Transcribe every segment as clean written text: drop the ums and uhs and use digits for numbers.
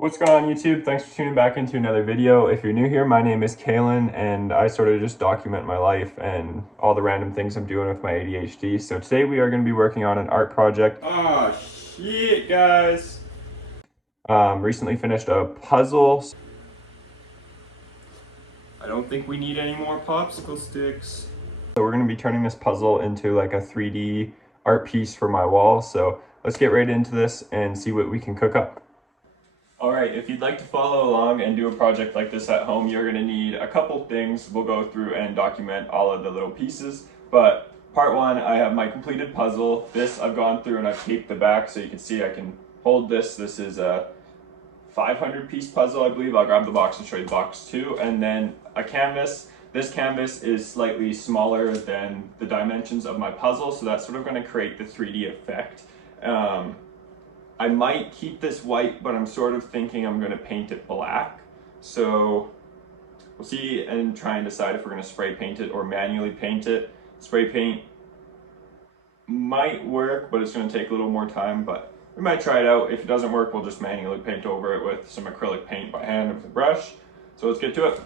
What's going on YouTube? Thanks for tuning back into another video. If you're new here, my name is Kalen and I sort of just document my life and all the random things I'm doing with my ADHD. So today we are going to be working on an art project. Oh shit, guys. Recently finished a puzzle. I don't think we need any more popsicle sticks. So we're going to be turning this puzzle into like a 3D art piece for my wall. So let's get right into this and see what we can cook up. Alright, if you'd like to follow along and do a project like this at home, you're going to need a couple things. We'll go through and document all of the little pieces. But part one, I have my completed puzzle. This I've gone through and I've taped the back so you can see I can hold this. This is a 500 piece puzzle, I believe. I'll grab the box and show you the box too. And then a canvas. This canvas is slightly smaller than the dimensions of my puzzle, so that's sort of going to create the 3D effect. I might keep this white, but I'm sort of thinking I'm going to paint it black. So we'll see and try and decide if we're going to spray paint it or manually paint it. Spray paint might work, but it's going to take a little more time, but we might try it out. If it doesn't work, we'll just manually paint over it with some acrylic paint by hand with a brush. So let's get to it.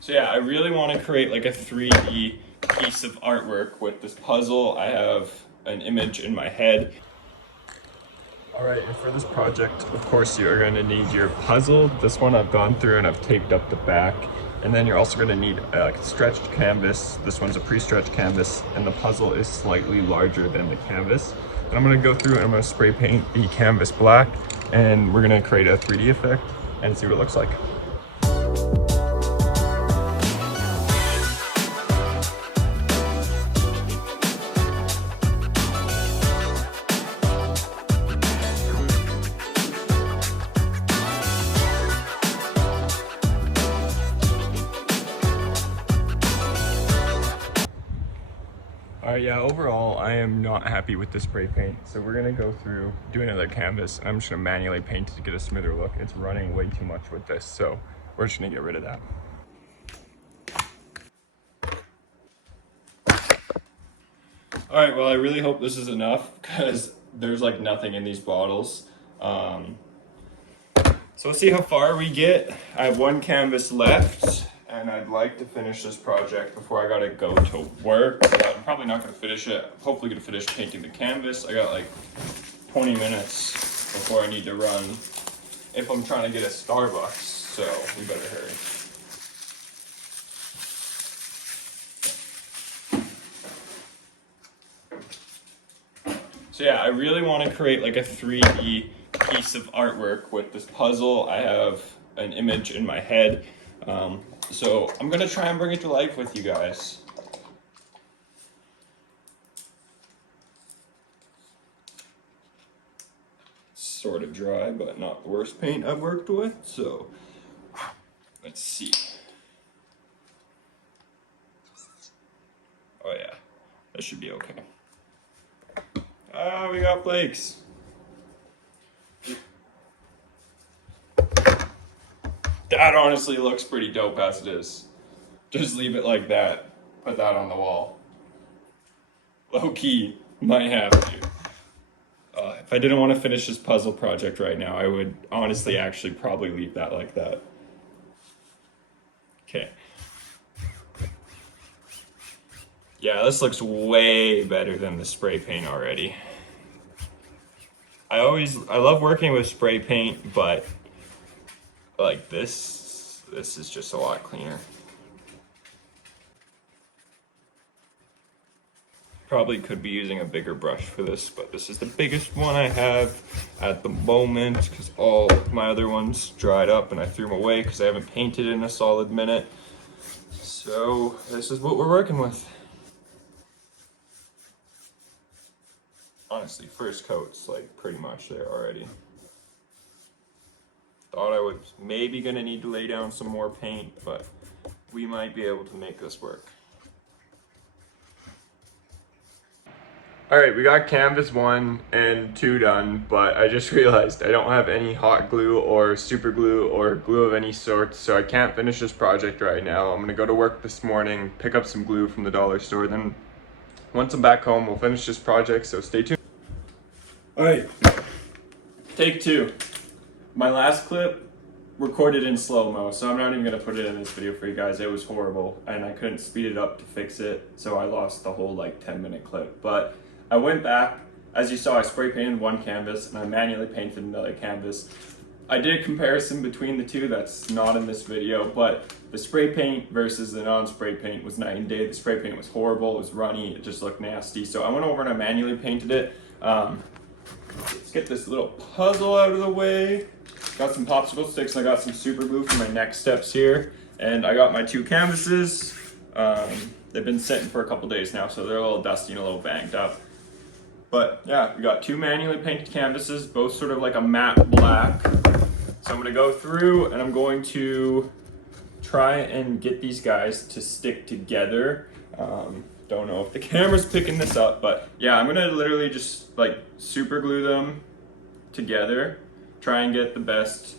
So yeah, I really want to create like a 3D piece of artwork with this puzzle. I have an image in my head. All right, and for this project, of course, you're going to need your puzzle. This one I've gone through and I've taped up the back. And then you're also going to need a stretched canvas. This one's a pre-stretched canvas, and the puzzle is slightly larger than the canvas. And I'm going to go through and I'm going to spray paint the canvas black, and we're going to create a 3D effect and see what it looks like. Yeah, overall, I am not happy with the spray paint. So we're gonna go through, do another canvas. I'm just gonna manually paint it to get a smoother look. It's running way too much with this, so we're just gonna get rid of that. All right, well, I really hope this is enough because there's like nothing in these bottles. So we'll see how far we get. I have one canvas left, and I'd like to finish this project before I gotta go to work. I'm probably not gonna finish it. I'm hopefully gonna finish painting the canvas. I got like 20 minutes before I need to run if I'm trying to get a Starbucks, so we better hurry. So yeah, I really want to create like a 3D piece of artwork with this puzzle. I have an image in my head. So I'm gonna try and bring it to life with you guys. Sort of dry, but not the worst paint I've worked with, so let's see. Oh yeah, that should be okay. Ah, we got flakes. That honestly looks pretty dope as it is. Just leave it like that. Put that on the wall. Low key, might have to. If I didn't want to finish this puzzle project right now, I would honestly actually probably leave that like that. Okay. Yeah, this looks way better than the spray paint already. I love working with spray paint, but like this is just a lot cleaner. Probably could be using a bigger brush for this, but this is the biggest one I have at the moment because all my other ones dried up and I threw them away because I haven't painted in a solid minute. So this is what we're working with. Honestly, first coat's like pretty much there already. Thought I was maybe gonna need to lay down some more paint, but we might be able to make this work. All right, we got canvas 1 and 2 done, but I just realized I don't have any hot glue or super glue or glue of any sort, so I can't finish this project right now. I'm gonna go to work this morning, pick up some glue from the dollar store, then once I'm back home, we'll finish this project, so stay tuned. All right, take 2. My last clip recorded in slow-mo, so I'm not even gonna put it in this video for you guys. It was horrible, and I couldn't speed it up to fix it, so I lost the whole like 10-minute clip. But I went back, as you saw, I spray painted one canvas and I manually painted another canvas. I did a comparison between the two that's not in this video, but the spray paint versus the non-spray paint was night and day. The spray paint was horrible, it was runny, it just looked nasty. So I went over and I manually painted it. Let's get this little puzzle out of the way. Got some popsicle sticks and I got some super glue for my next steps here. And I got my 2 canvases. They've been sitting for a couple days now, so they're a little dusty and a little banged up. But yeah, we got 2 manually painted canvases, both sort of like a matte black. So I'm gonna go through and I'm going to try and get these guys to stick together. Don't know if the camera's picking this up, but yeah, I'm gonna literally just like super glue them together, try and get the best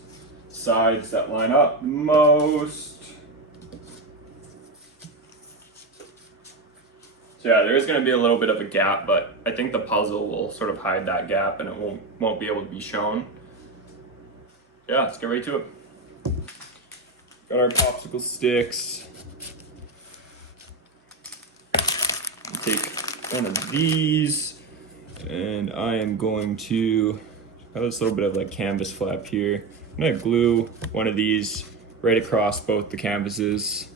sides that line up most. So yeah, there is going to be a little bit of a gap, but I think the puzzle will sort of hide that gap and it won't be able to be shown. Yeah, let's get right to it. Got our popsicle sticks. Take one of these and I am going to have this little bit of like canvas flap here. I'm going to glue one of these right across both the canvases.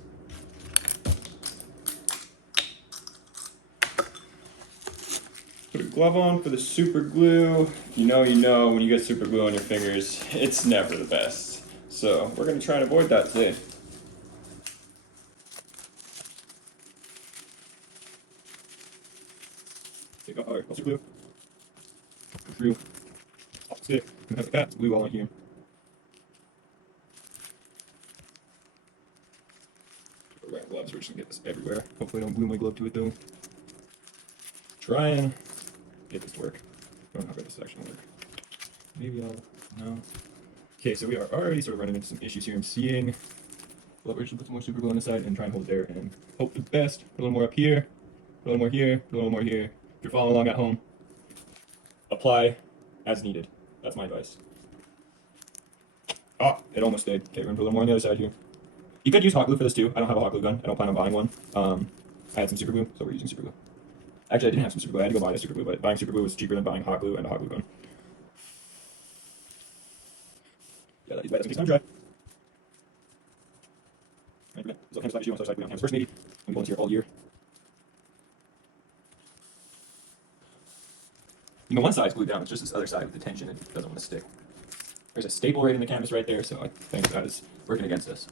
Put a glove on for the super glue. If you know, you know, when you get super glue on your fingers, it's never the best. So we're gonna try and avoid that today. Take off our super glue. Go through. Pop stick. We have that glue all on here. Wear gloves, we're just gonna get this everywhere. Hopefully I don't glue my glove to it though. Try and get this to work. I don't know how good this actually work. Maybe I'll, no. Okay, so we are already sort of running into some issues here. I'm seeing, well, we should put some more super glue on the side and try and hold it there and hope for the best. Put a little more up here, put a little more here, put a little more here. If you're following along at home, apply as needed. That's my advice. Oh, it almost did. Okay, we're gonna put a little more on the other side here. You could use hot glue for this too. I don't have a hot glue gun. I don't plan on buying one. I had some super glue, so we're using super glue. Actually, I didn't have some super glue. I had to go buy the super glue, but buying super glue was cheaper than buying hot glue and a hot glue gun. Yeah, that's gonna take time to dry. First, maybe I'm going here all year. You know, one side's glued down. It's just this other side with the tension. It doesn't want to stick. There's a staple right in the canvas right there, so I think that is working against us.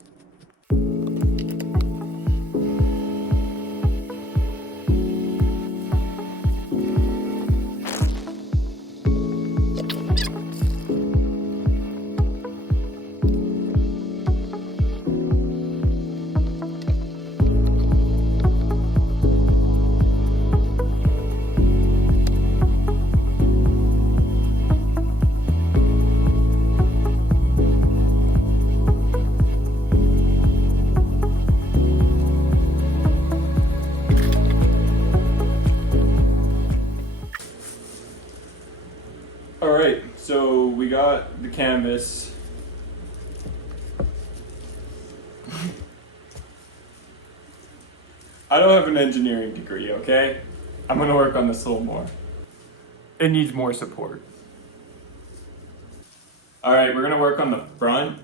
Alright, so we got the canvas. I don't have an engineering degree, okay? I'm gonna work on this a little more. It needs more support. Alright, we're gonna work on the front,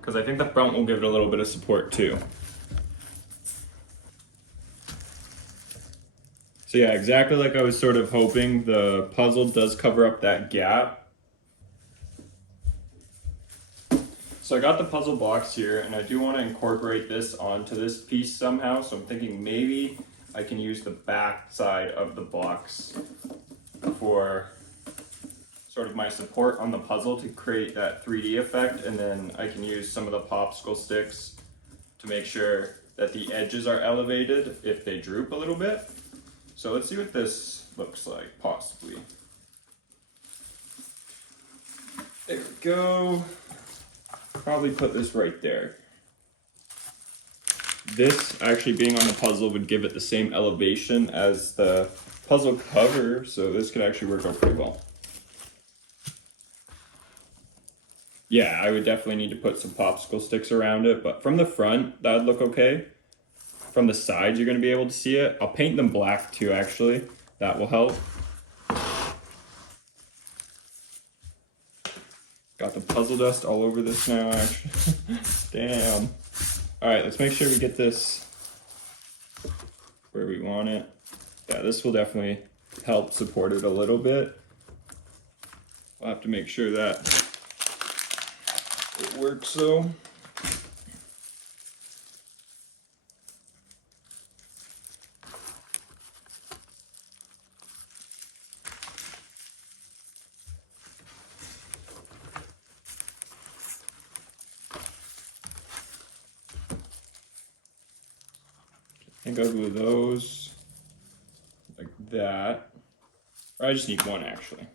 because I think the front will give it a little bit of support too. So yeah, exactly like I was sort of hoping, the puzzle does cover up that gap. So I got the puzzle box here, and I do want to incorporate this onto this piece somehow, so I'm thinking maybe I can use the back side of the box for sort of my support on the puzzle to create that 3D effect, and then I can use some of the popsicle sticks to make sure that the edges are elevated if they droop a little bit. So let's see what this looks like, possibly. There we go. Probably put this right there. This actually being on the puzzle would give it the same elevation as the puzzle cover, so this could actually work out pretty well. Yeah, I would definitely need to put some popsicle sticks around it, but from the front, that would look okay. From the sides, you're going to be able to see it. I'll paint them black too, actually. That will help. Got the puzzle dust all over this now, actually. Damn. All right, let's make sure we get this where we want it. Yeah, this will definitely help support it a little bit. We'll have to make sure that it works though. I think I'll glue those like that. Or I just need one actually.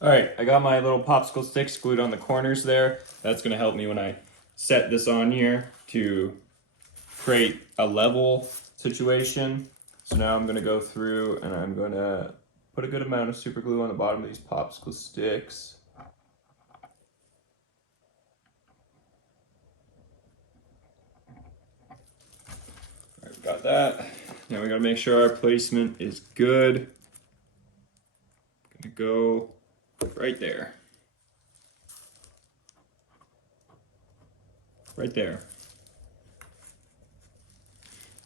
All right, I got my little popsicle sticks glued on the corners there. That's gonna help me when I set this on here to create a level situation. So now I'm gonna go through and I'm gonna put a good amount of super glue on the bottom of these popsicle sticks. All right, we got that. Now we gotta make sure our placement is good. Gonna go right there. Right there.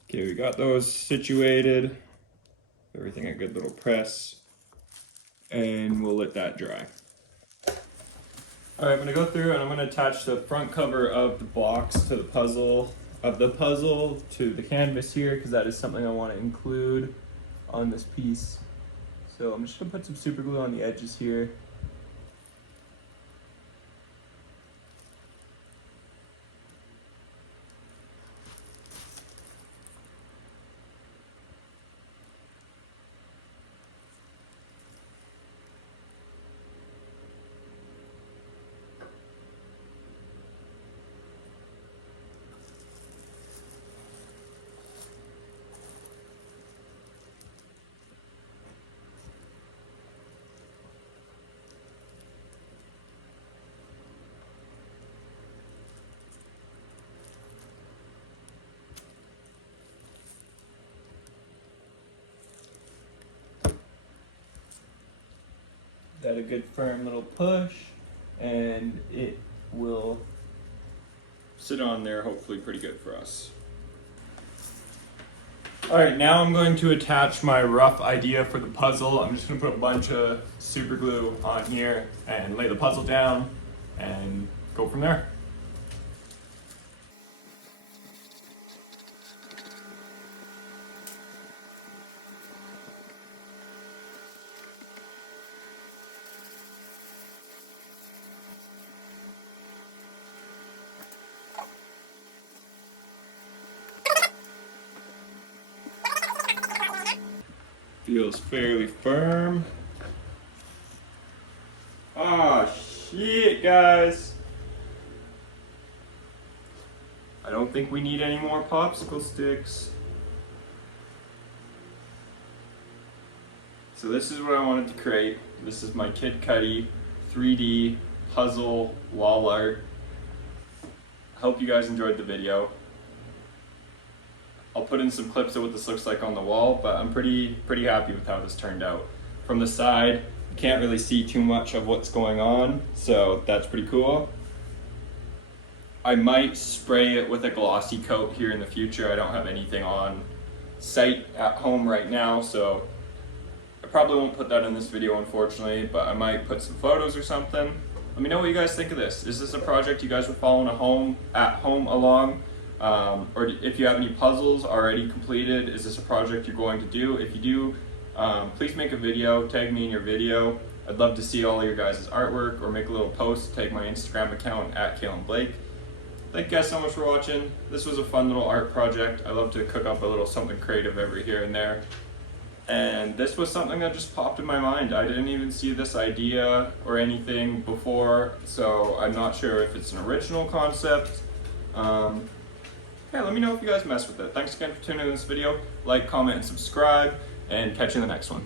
Okay, we got those situated. Everything a good little press. And we'll let that dry. All right, I'm gonna go through and I'm gonna attach the front cover of the box to the puzzle, to the canvas here, because that is something I want to include on this piece. So I'm just gonna put some super glue on the edges here. Got a good firm little push, and it will sit on there hopefully pretty good for us. All right, now I'm going to attach my rough idea for the puzzle. I'm just gonna put a bunch of super glue on here and lay the puzzle down and go from there. feels fairly firm. Ah, shit, guys. I don't think we need any more popsicle sticks. So this is what I wanted to create. This is my Kid Cudi 3D puzzle wall art. I hope you guys enjoyed the video. I'll put in some clips of what this looks like on the wall, but I'm pretty happy with how this turned out. From the side, you can't really see too much of what's going on, so that's pretty cool. I might spray it with a glossy coat here in the future. I don't have anything on site at home right now, so I probably won't put that in this video, unfortunately, but I might put some photos or something. Let me know what you guys think of this. Is this a project you guys were following at home along? Or if you have any puzzles already completed, is this a project you're going to do? If you do, please make a video, tag me in your video. I'd love to see all of your guys' artwork, or make a little post, tag my Instagram account at KalenBlake. Thank you guys so much for watching. This was a fun little art project. I love to cook up a little something creative every here and there. And this was something that just popped in my mind. I didn't even see this idea or anything before, so I'm not sure if it's an original concept. Yeah, let me know if you guys mess with it. Thanks again for tuning in this video. Like, comment, and subscribe, and catch you in the next one.